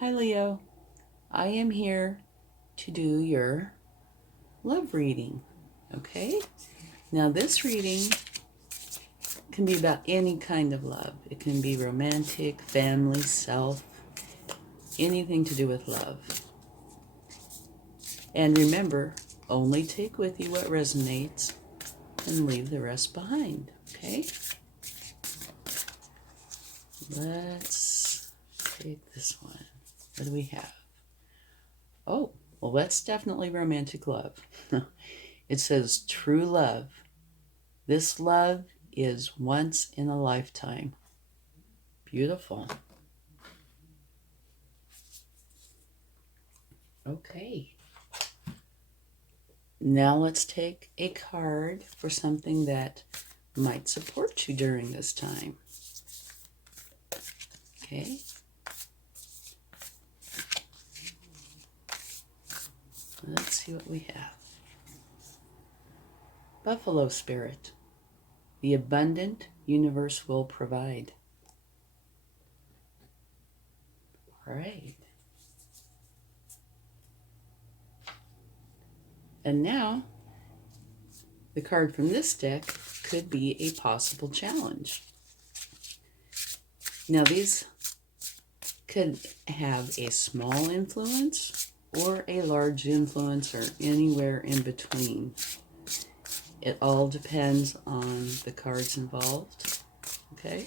Hi Leo, I am here to do your love reading. Okay? Now, this reading can be about any kind of love. It can be romantic, family, self, anything to do with love. And remember, only take with you what resonates and leave the rest behind. Okay? Let's take this one. What do we have? Oh, well, that's definitely romantic love. It says true love. This love is once in a lifetime. Beautiful. Okay. Now let's take a card for something that might support you during this time. Okay. Let's see what we have. Buffalo Spirit. The abundant universe will provide. All right. And now, the card from this deck could be a possible challenge. Now, these could have a small influence or a large influence or anywhere in between. It all depends on the cards involved. Okay?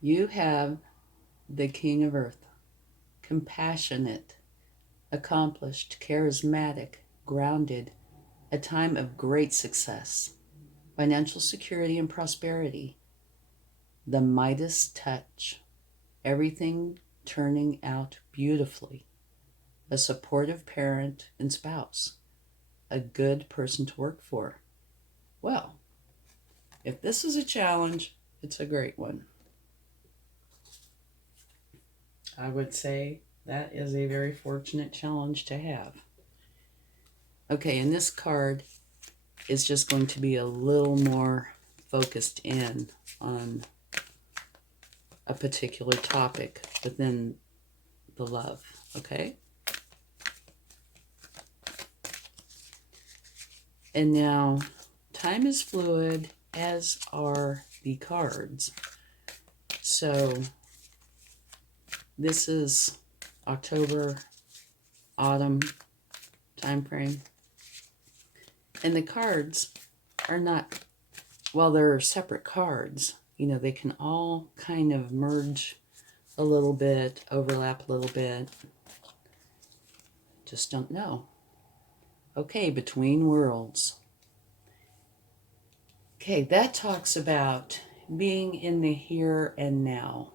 You have the King of Earth. Compassionate, accomplished, charismatic, grounded, a time of great success, financial security and prosperity, the Midas touch, everything turning out beautifully, a supportive parent and spouse, a good person to work for. Well, if this is a challenge, it's a great one. I would say that is a very fortunate challenge to have. Okay, and this card is just going to be a little more focused in on a particular topic within the love, okay? And now, time is fluid, as are the cards. So, this is October, autumn time frame. And the cards are not, while they're separate cards, they can all kind of merge a little bit, overlap a little bit. Just don't know. Okay, between worlds. Okay, that talks about being in the here and now.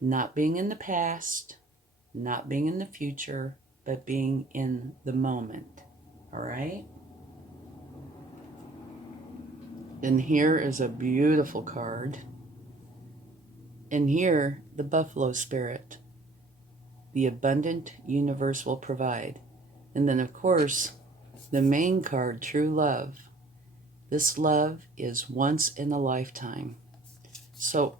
Not being in the past, not being in the future, but being in the moment. All right? And here is a beautiful card. And here, the Buffalo Spirit. The abundant universe will provide. And then, of course, the main card, true love. This love is once in a lifetime. So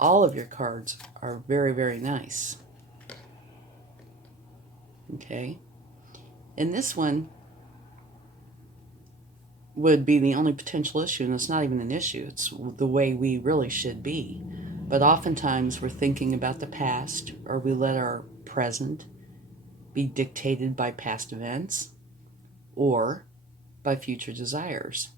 all of your cards are very, very nice. Okay. And this one would be the only potential issue, and it's not even an issue. It's the way we really should be. But oftentimes we're thinking about the past, or we let our present be dictated by past events or by future desires.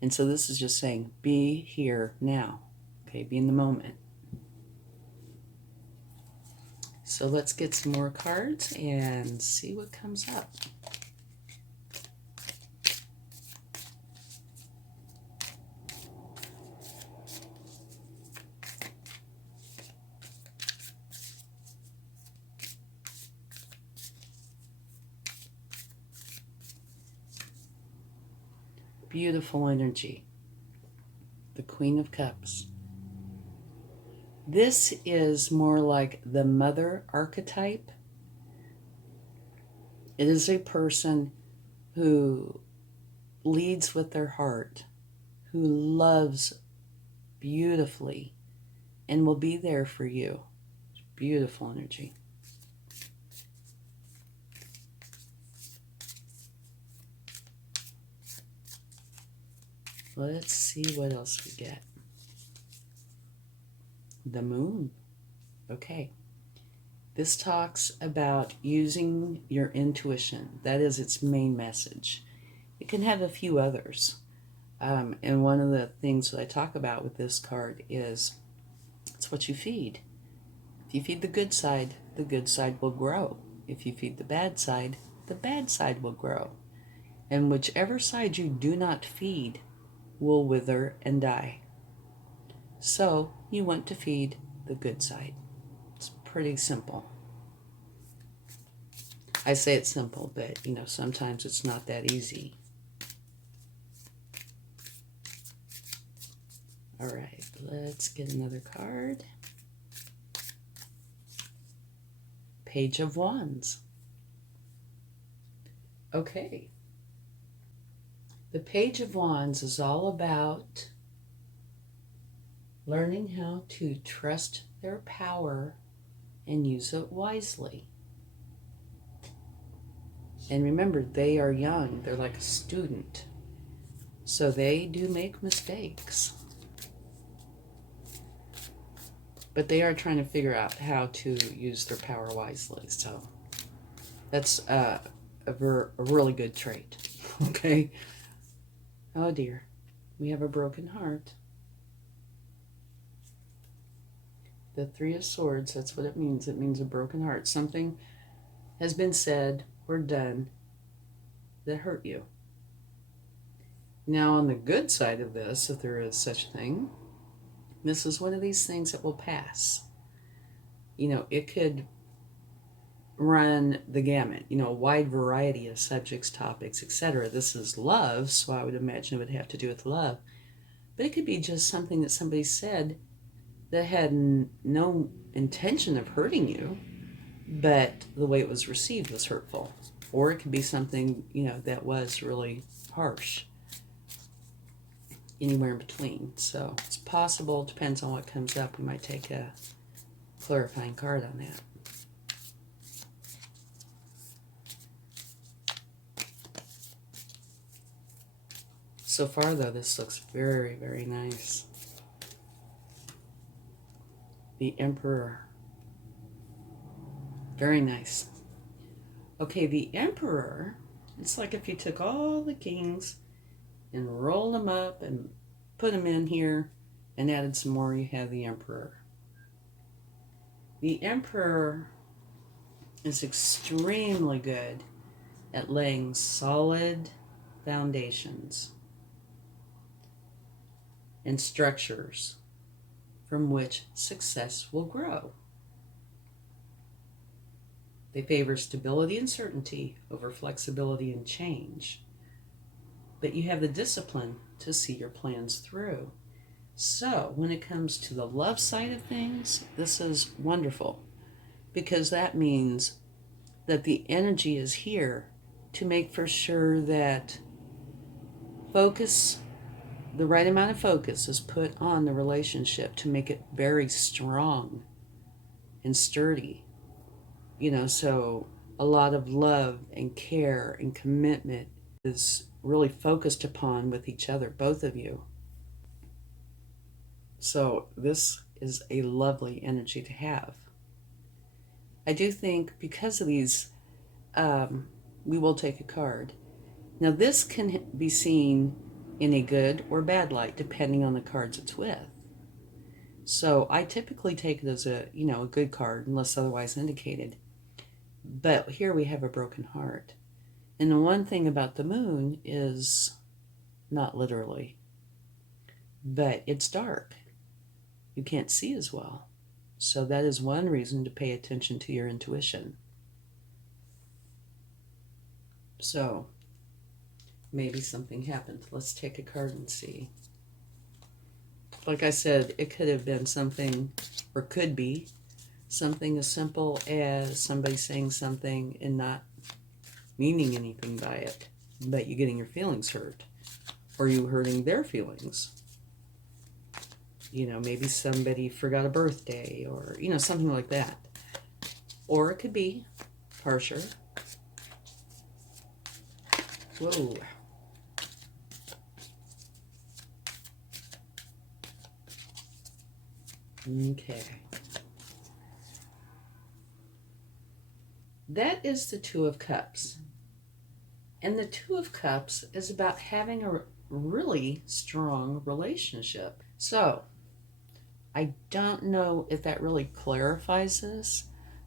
And so this is just saying, be here now. Okay, be in the moment. So let's get some more cards and see what comes up. Beautiful energy. The Queen of Cups. This is more like the mother archetype. It is a person who leads with their heart, who loves beautifully and will be there for you. Beautiful energy. Let's see what else we get. The moon. Okay. This talks about using your intuition. That is its main message. It can have a few others. And one of the things that I talk about with this card is it's what you feed. If you feed the good side will grow. If you feed the bad side will grow. And whichever side you do not feed will wither and die. So you want to feed the good side. It's pretty simple. I say it's simple, but sometimes it's not that easy. All right, let's get another card. Page of Wands. Okay. The Page of Wands is all about learning how to trust their power and use it wisely. And remember, they are young. They're like a student. So they do make mistakes. But they are trying to figure out how to use their power wisely. So that's a really good trait. Okay? Oh dear. We have a broken heart. The Three of Swords, that's what it means. It means a broken heart. Something has been said or done that hurt you. Now, on the good side of this, if there is such a thing, this is one of these things that will pass. It could run the gamut, a wide variety of subjects, topics, etc. This is love, so I would imagine it would have to do with love. But it could be just something that somebody said that had no intention of hurting you, but the way it was received was hurtful. Or it could be something, that was really harsh. Anywhere in between. So it's possible, depends on what comes up. We might take a clarifying card on that. So far, though, this looks very, very nice. The Emperor. Very nice. Okay, the Emperor, it's like if you took all the kings and rolled them up and put them in here and added some more, you have the Emperor. The Emperor is extremely good at laying solid foundations and structures from which success will grow. They favor stability and certainty over flexibility and change. But you have the discipline to see your plans through. So when it comes to the love side of things, this is wonderful, because that means that the energy is here to make for sure that the right amount of focus is put on the relationship to make it very strong and sturdy. So a lot of love and care and commitment is really focused upon with each other, both of you. So this is a lovely energy to have. I do think because of these, we will take a card. Now this can be seen in a good or bad light, depending on the cards it's with. So I typically take it as a good card, unless otherwise indicated. But here we have a broken heart. And the one thing about the moon is, not literally, but it's dark. You can't see as well. So that is one reason to pay attention to your intuition. So maybe something happened. Let's take a card and see. Like I said, it could have been something, or could be, something as simple as somebody saying something and not meaning anything by it, but you getting your feelings hurt, or you hurting their feelings. Maybe somebody forgot a birthday or, something like that. Or it could be harsher. Whoa. Okay. That is the Two of Cups. And the Two of Cups is about having a really strong relationship. So, I don't know if that really clarifies this,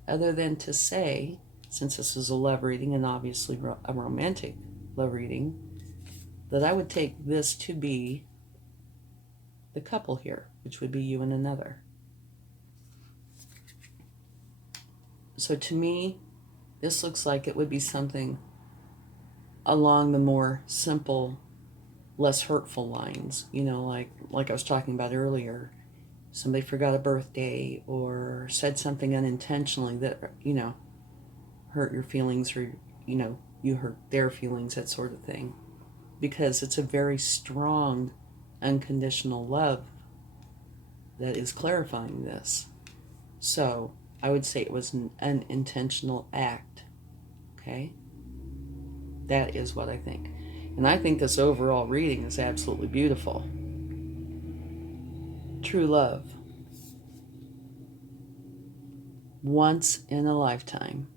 other than to say, since this is a love reading and obviously a romantic love reading, that I would take this to be the couple here, which would be you and another. So to me, this looks like it would be something along the more simple, less hurtful lines, like I was talking about earlier. Somebody forgot a birthday or said something unintentionally that, hurt your feelings, or, you hurt their feelings, that sort of thing. Because it's a very strong, unconditional love that is clarifying this. So I would say it was an unintentional act. Okay? That is what I think. And I think this overall reading is absolutely beautiful. True love. Once in a lifetime.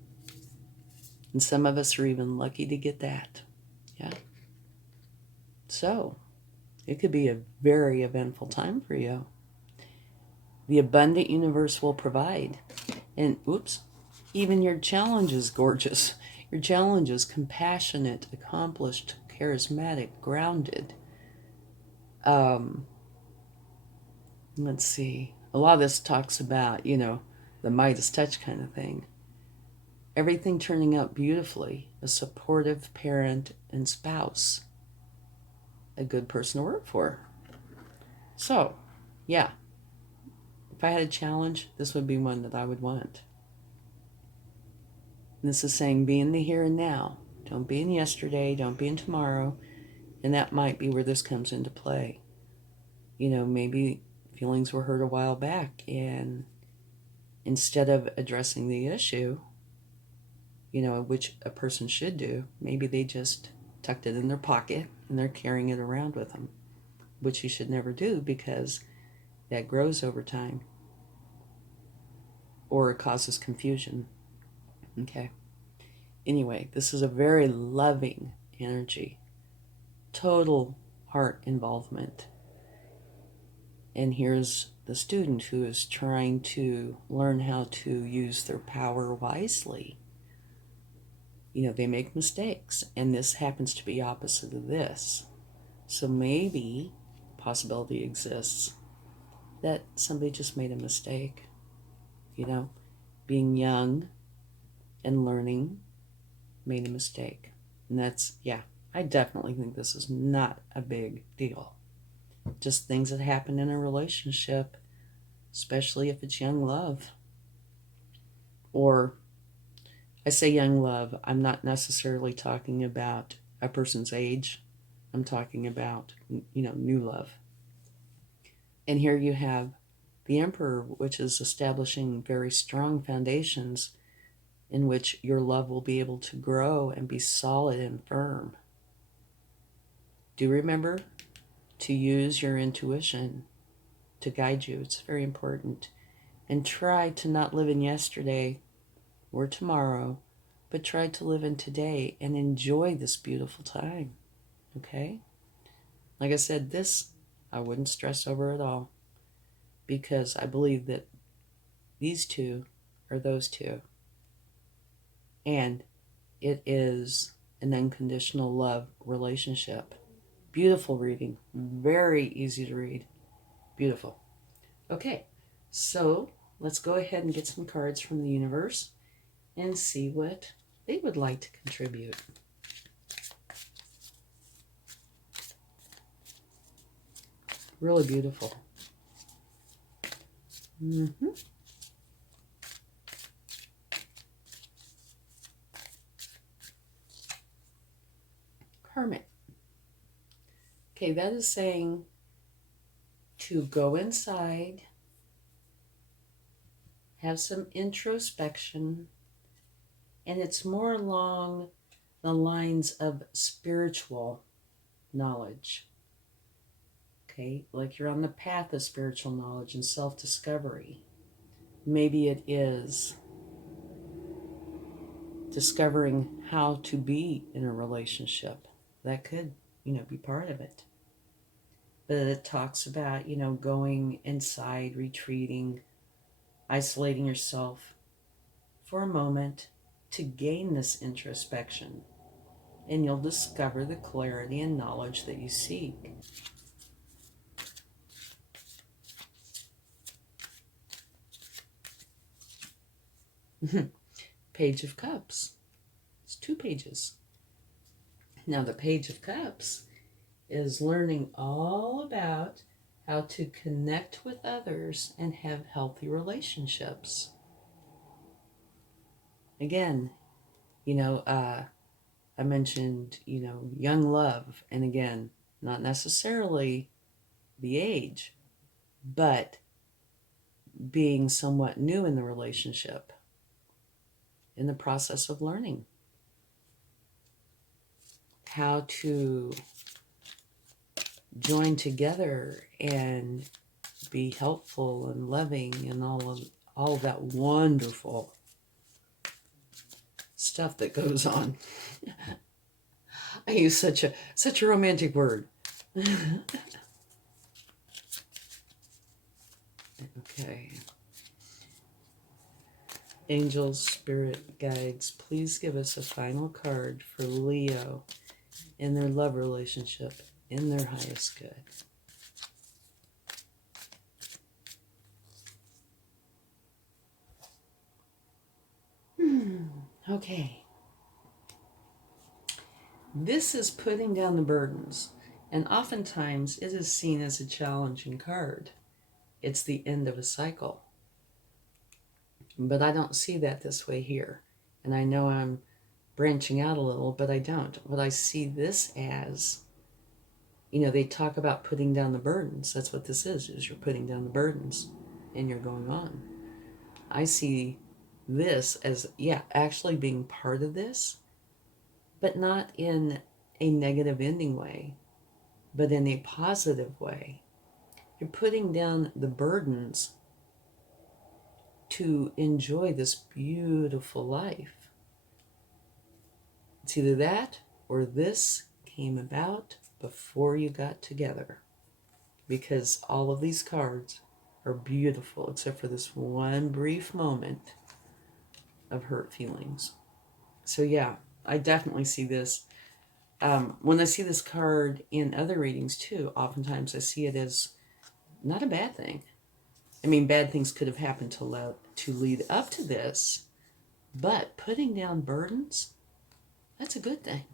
And some of us are even lucky to get that. Yeah. So, it could be a very eventful time for you. The abundant universe will provide. And, even your challenge is gorgeous. Your challenge is compassionate, accomplished, charismatic, grounded. Let's see. A lot of this talks about, the Midas touch kind of thing. Everything turning out beautifully. A supportive parent and spouse. A good person to work for. So, yeah. If I had a challenge, this would be one that I would want. And this is saying be in the here and now. Don't be in yesterday. Don't be in tomorrow. And that might be where this comes into play. Maybe feelings were hurt a while back, and instead of addressing the issue, which a person should do, maybe they just tucked it in their pocket and they're carrying it around with them, which you should never do, because that grows over time, or it causes confusion. Okay. Anyway, this is a very loving energy, total heart involvement. And here's the student who is trying to learn how to use their power wisely. They make mistakes, and this happens to be opposite of this. So maybe possibility exists that somebody just made a mistake. Being young and learning, made a mistake. And that's, I definitely think this is not a big deal. Just things that happen in a relationship, especially if it's young love. Or, I say young love, I'm not necessarily talking about a person's age. I'm talking about, new love. And here you have the Emperor, which is establishing very strong foundations in which your love will be able to grow and be solid and firm. Do remember to use your intuition to guide you. It's very important. And try to not live in yesterday or tomorrow, but try to live in today and enjoy this beautiful time. Okay? Like I said, this I wouldn't stress over at all, because I believe that these two are those two. And it is an unconditional love relationship. Beautiful reading. Very easy to read. Beautiful. Okay, so let's go ahead and get some cards from the universe and see what they would like to contribute. Really beautiful. Hermit. Okay, that is saying to go inside, have some introspection, and it's more along the lines of spiritual knowledge. Okay, like you're on the path of spiritual knowledge and self-discovery. Maybe it is discovering how to be in a relationship. That could, be part of it. But it talks about, going inside, retreating, isolating yourself for a moment to gain this introspection. And you'll discover the clarity and knowledge that you seek. Page of Cups. It's 2 pages. Now, the Page of Cups is learning all about how to connect with others and have healthy relationships. Again, I mentioned, young love. And again, not necessarily the age, but being somewhat new in the relationship, in the process of learning how to join together and be helpful and loving and all of that wonderful stuff that goes on. I use such a romantic word. Okay. Angels, spirit guides, please give us a final card for Leo in their love relationship, in their highest good. Okay. This is putting down the burdens, and oftentimes it is seen as a challenging card. It's the end of a cycle. But I don't see that this way here. And I know I'm branching out a little, but I don't. What I see this as, they talk about putting down the burdens. That's what this is you're putting down the burdens and you're going on. I see this as, actually being part of this, but not in a negative ending way, but in a positive way. You're putting down the burdens to enjoy this beautiful life. It's either that or this came about before you got together, because all of these cards are beautiful except for this one brief moment of hurt feelings. So I definitely see this. When I see this card in other readings too, oftentimes I see it as not a bad thing. I mean, bad things could have happened to lead up to this, but putting down burdens, that's a good thing.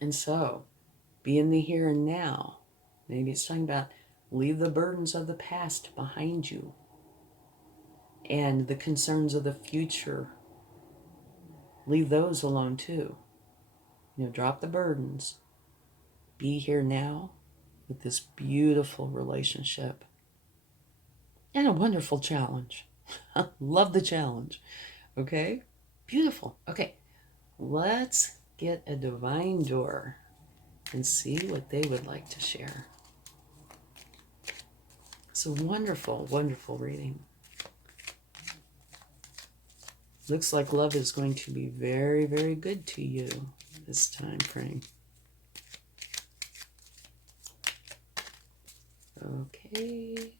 And so, be in the here and now. Maybe it's talking about leave the burdens of the past behind you and the concerns of the future. Leave those alone too. Drop the burdens. Be here now with this beautiful relationship and a wonderful challenge. Love the challenge. Okay? Beautiful. Okay. Let's get a divine door and see what they would like to share. It's a wonderful, wonderful reading. Looks like love is going to be very, very good to you this time frame. Okay,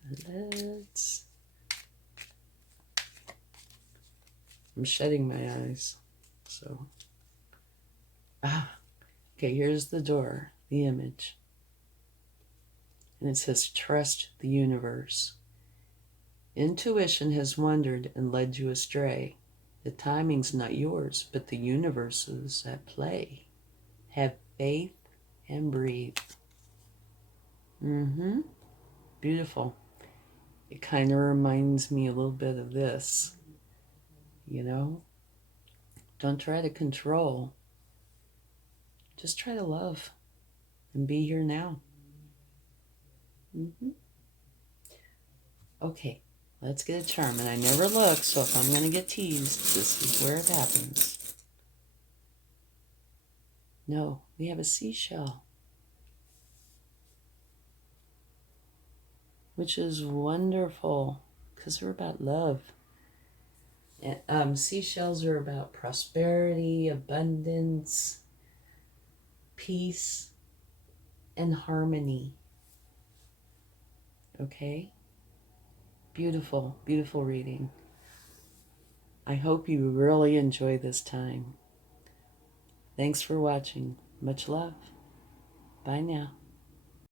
I'm shutting my eyes, so. Okay, here's the door, the image. And it says, trust the universe. Intuition has wandered and led you astray. The timing's not yours, but the universe's at play. Have faith and breathe. Beautiful. It kind of reminds me a little bit of this. Don't try to control. Just try to love and be here now. Mm-hmm. Okay, let's get a charm. And I never look, so if I'm going to get teased, this is where it happens. No, we have a seashell, which is wonderful because we're about love. And seashells are about prosperity, abundance, peace, and harmony. Okay? Beautiful, beautiful reading. I hope you really enjoy this time. Thanks for watching. Much love. Bye now.